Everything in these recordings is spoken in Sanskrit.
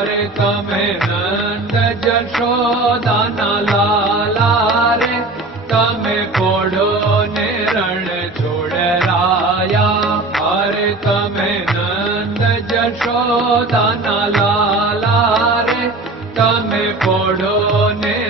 करता में नंद जशोदा नाला रे। तमे कोडो ने रण छोड़ राया। हरे तमे नंद जशोदा नाला रे। तमे कोडो ने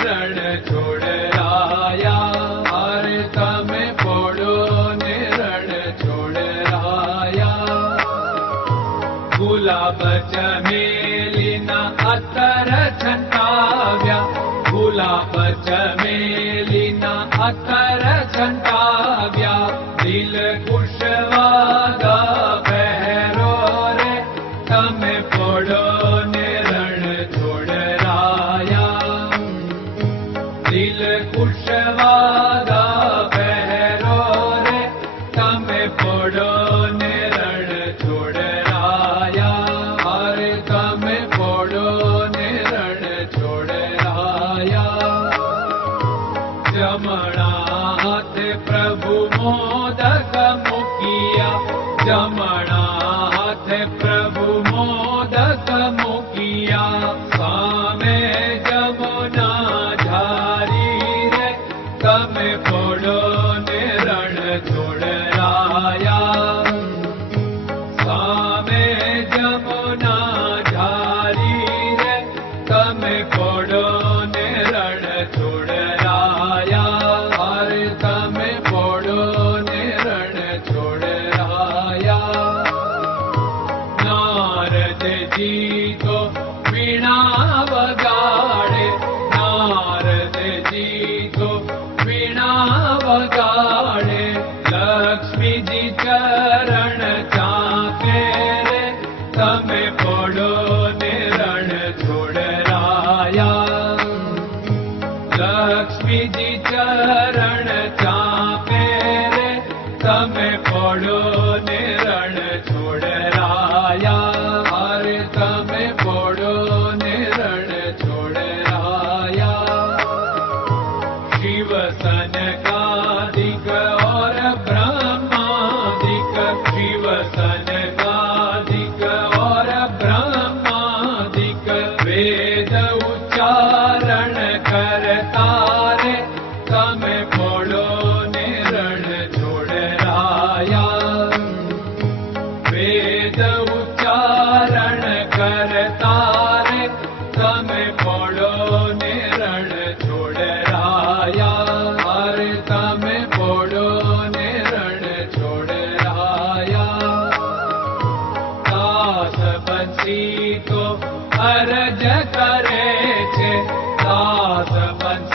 भुलाच जलिना अत्र चाव्या भुला जलिना अत्र चाव्याल Rama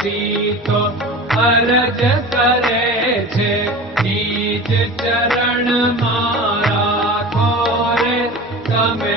ीतो अरज करे चरण मारा खोरे तमे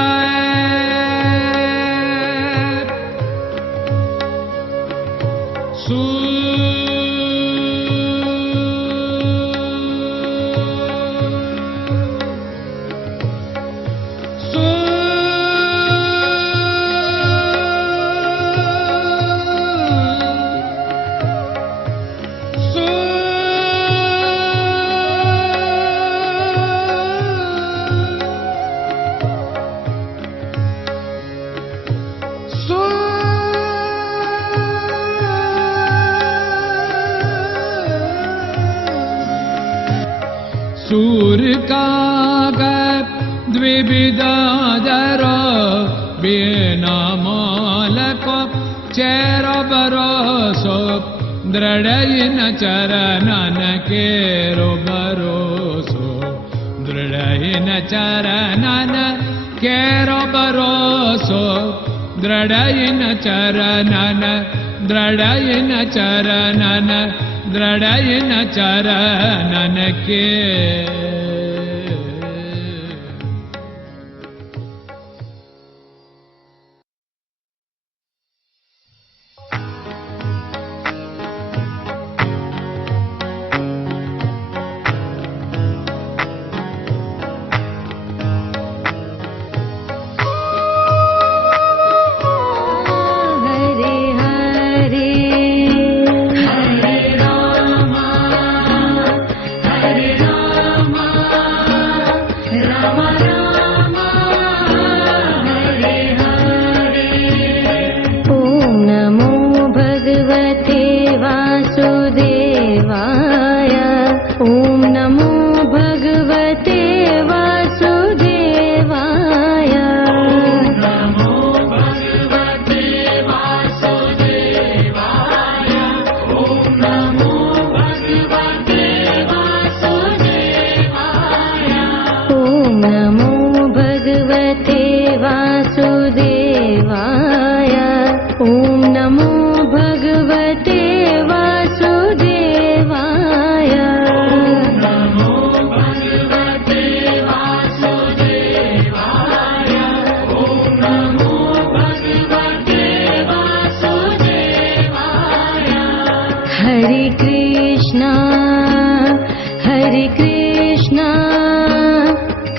का द्विविदादर बिना मालको चेर बरोसो दृढयिन चरणन केरो बरोसो दृढयिन चरणन केरो बरोसो दृढयिन चरणन दृढयिन चरणन दृढयिन चरणन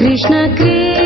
कृष्ण कृष्ण।